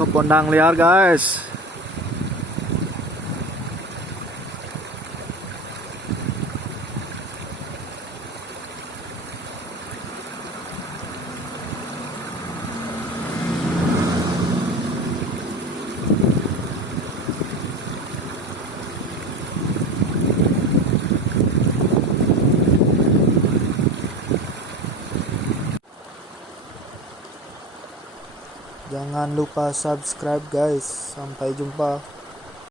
kepondang liar guys. Jangan lupa subscribe guys. Sampai jumpa.